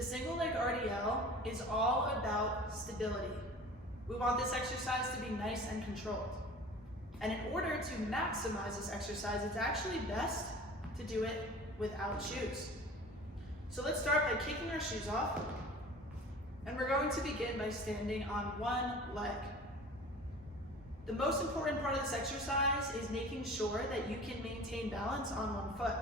The single leg RDL is all about stability. We want this exercise to be nice and controlled. And in order to maximize this exercise, it's actually best to do it without shoes. So let's start by kicking our shoes off. And we're going to begin by standing on one leg. The most important part of this exercise is making sure that you can maintain balance on one foot.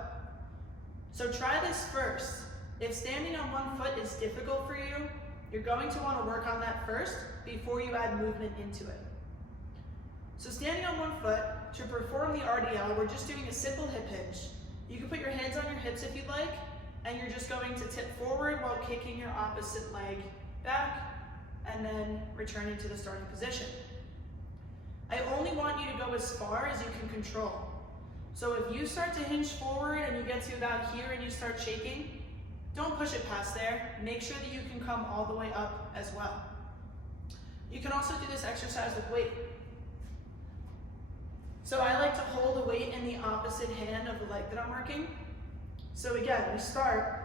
So try this first. If standing on one foot is difficult for you, you're going to want to work on that first before you add movement into it. So standing on one foot, to perform the RDL, we're just doing a simple hip hinge. You can put your hands on your hips if you'd like, and you're just going to tip forward while kicking your opposite leg back, and then returning to the starting position. I only want you to go as far as you can control. So if you start to hinge forward and you get to about here and you start shaking, don't push it past there. Make sure that you can come all the way up as well. You can also do this exercise with weight. So I like to hold the weight in the opposite hand of the leg that I'm working. So again, we start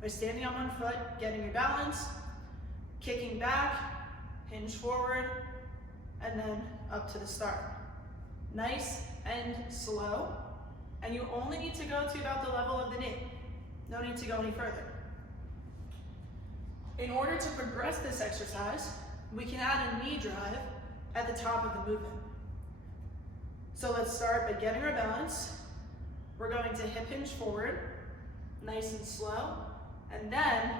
by standing on one foot, getting your balance, kicking back, hinge forward, and then up to the start. Nice and slow, and you only need to go to about the level of the knee. No need to go any further. In order to progress this exercise, we can add a knee drive at the top of the movement. So let's start by getting our balance. We're going to hip hinge forward, nice and slow, and then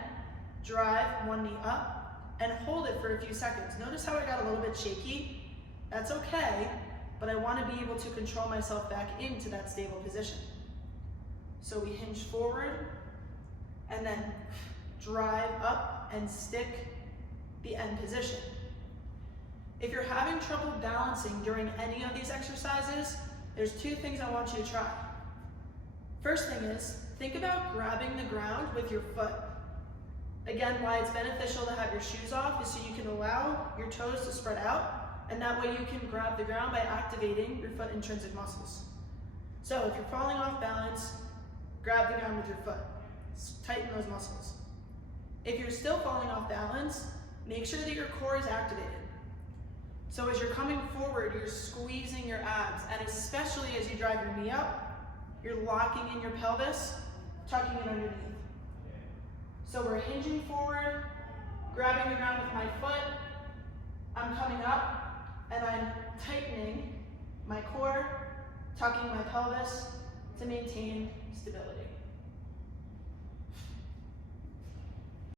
drive one knee up and hold it for a few seconds. Notice how I got a little bit shaky? That's okay, but I want to be able to control myself back into that stable position. So we hinge forward and then drive up and stick the end position. If you're having trouble balancing during any of these exercises, there's two things I want you to try. First thing is, think about grabbing the ground with your foot. Again, why it's beneficial to have your shoes off is so you can allow your toes to spread out, and that way you can grab the ground by activating your foot intrinsic muscles. So if you're falling off balance, grab the ground with your foot. Tighten those muscles. If you're still falling off balance, make sure that your core is activated. So as you're coming forward, you're squeezing your abs, and especially as you drive your knee up, you're locking in your pelvis, tucking it underneath. So we're hinging forward, grabbing the ground with my foot, I'm coming up, and I'm tightening my core, tucking my pelvis to maintain stability.